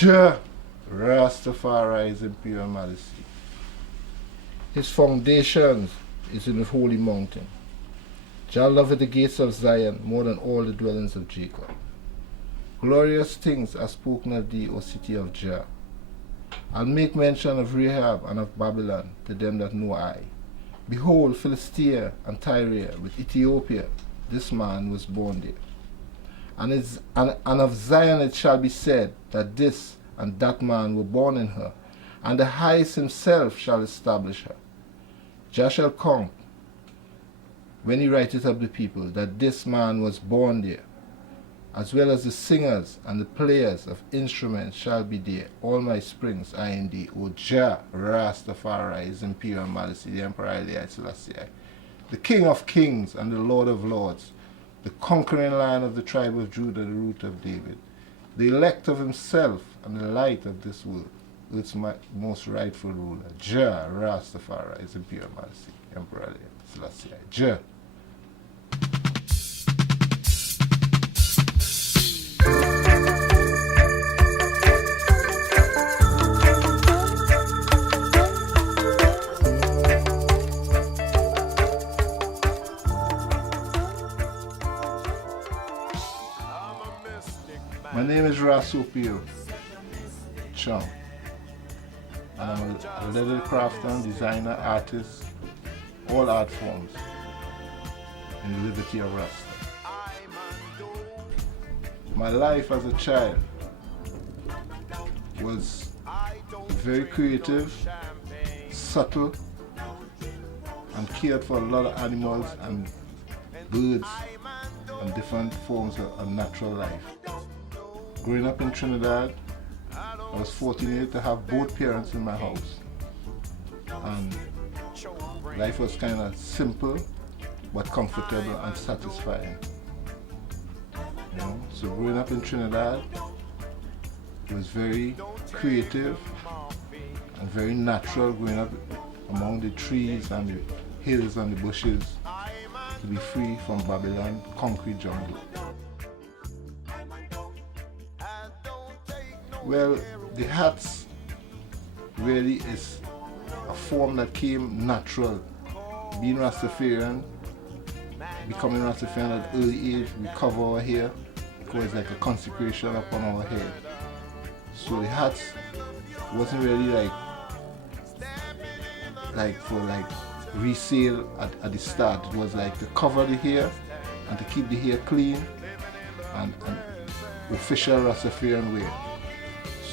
Jah Rastafari is Imperial Majesty. His foundations is in the holy mountain. Jah loveth the gates of Zion more than all the dwellings of Jacob. Glorious things are spoken of thee, O city of Jah. I'll make mention of Rahab and of Babylon to them that know I. Behold, Philistia and Tyre with Ethiopia, this man was born there. And of Zion it shall be said that this and that man were born in her, and the highest himself shall establish her. Jah shall come when he writeth of the people that this man was born there, as well as the singers and the players of instruments shall be there. All my springs are in thee, O Jah Rastafari, His Imperial Majesty, the Emperor Haile Selassie, the King of Kings and the Lord of Lords, the conquering Lion of the tribe of Judah, the root of David, the elect of himself and the light of this world, its most rightful ruler, Jah Rastafari, His Imperial Majesty, Emperor Haile Selassie, Jah. My name is Artist Opio Chung, and I'm a leather craftsman, designer, artist, all art forms in the liberty of Rasta. My life as a child was very creative, subtle, and cared for a lot of animals and birds and different forms of natural life. Growing up in Trinidad, I was fortunate to have both parents in my house, and life was kind of simple but comfortable and satisfying. You know? So growing up in Trinidad, it was very creative and very natural, growing up among the trees and the hills and the bushes, to be free from Babylon concrete jungle. Well, the hats really is a form that came natural. Being Rastafarian, becoming Rastafarian at an early age, we cover our hair because it's like a consecration upon our head. So the hats wasn't really like for resale at the start. It was like to cover the hair and to keep the hair clean and official Rastafarian way.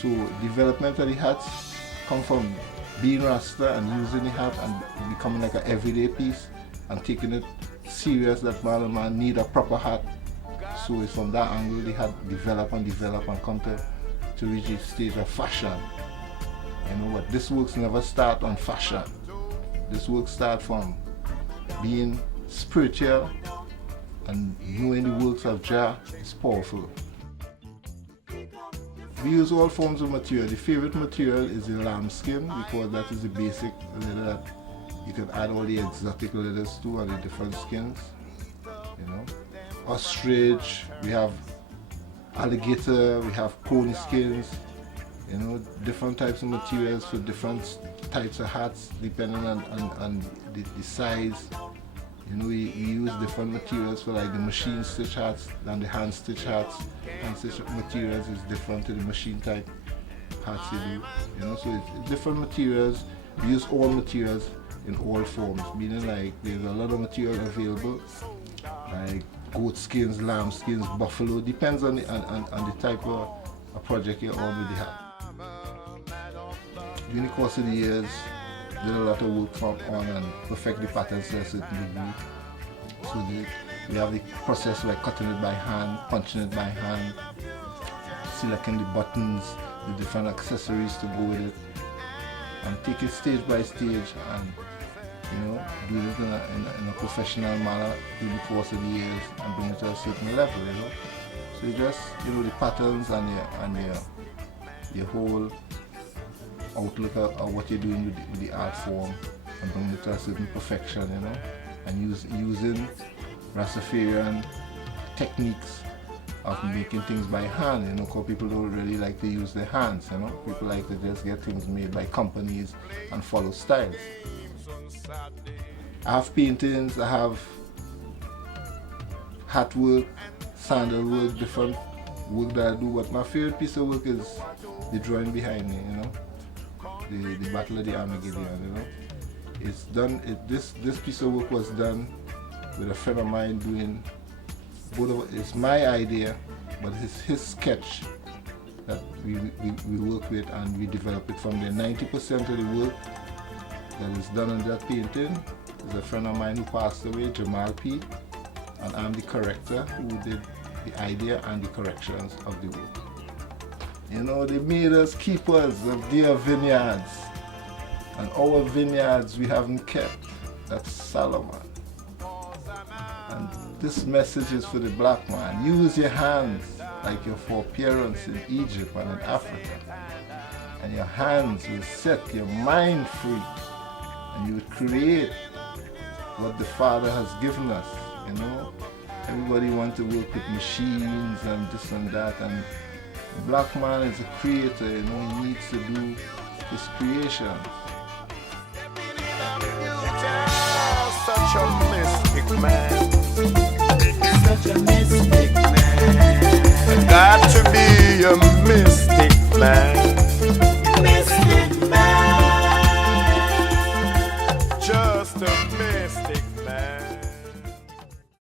So development of the hats come from being Rasta and using the hat and becoming like an everyday piece and taking it serious that man need a proper hat. So it's from that angle the hat develop and come to reach the stage of fashion. You know, but this works never start on fashion. This work start from being spiritual and knowing the works of Jah is powerful. We use all forms of material. The favorite material is the lambskin because that is the basic leather that you can add all the exotic leathers to and the different skins. You know, ostrich, we have alligator, we have pony skins. You know, different types of materials for different types of hats depending on the size. You know, we use different materials for like the machine stitch hats than the hand stitch hats. Hand stitch materials is different to the machine type hats you do. You know, so it's different materials. We use all materials in all forms, meaning like there's a lot of material available, like goat skins, lamb skins, buffalo. Depends on the type of a project you're on with the hat. During the course of the years, did a lot of work on and perfect the patterns to a certain degree. So we have the process like cutting it by hand, punching it by hand, selecting the buttons, the different accessories to go with it, and take it stage by stage and doing it in a professional manner during the course of the years and bring it to a certain level. So you just the patterns and your whole outlook of what you're doing with the art form and bring it to a certain perfection, and using Rastafarian techniques of making things by hand, you know, because people don't really like to use their hands, you know. People like to just get things made by companies and follow styles. I have paintings, I have hat work, sandal work, different work that I do, but my favorite piece of work is the drawing behind me, you know, the Battle of the Armageddon, you know. It's done, this piece of work was done with a friend of mine doing, it's my idea, but it's his sketch that we work with, and we develop it from there. 90% of the work that is done on that painting is a friend of mine who passed away, Jamal P, and I'm the corrector who did the idea and the corrections of the work. You know, they made us keepers of their vineyards, and our vineyards we haven't kept. That's Solomon. And this message is for the black man. Use your hands like your foreparents in Egypt and in Africa, and your hands will set your mind free, and you will create what the Father has given us, you know. Everybody wants to work with machines and this and that, and the black man is a creator, you know. He needs to do his creations. Such a mystic man. Such a mystic man. Got to be a mystic man.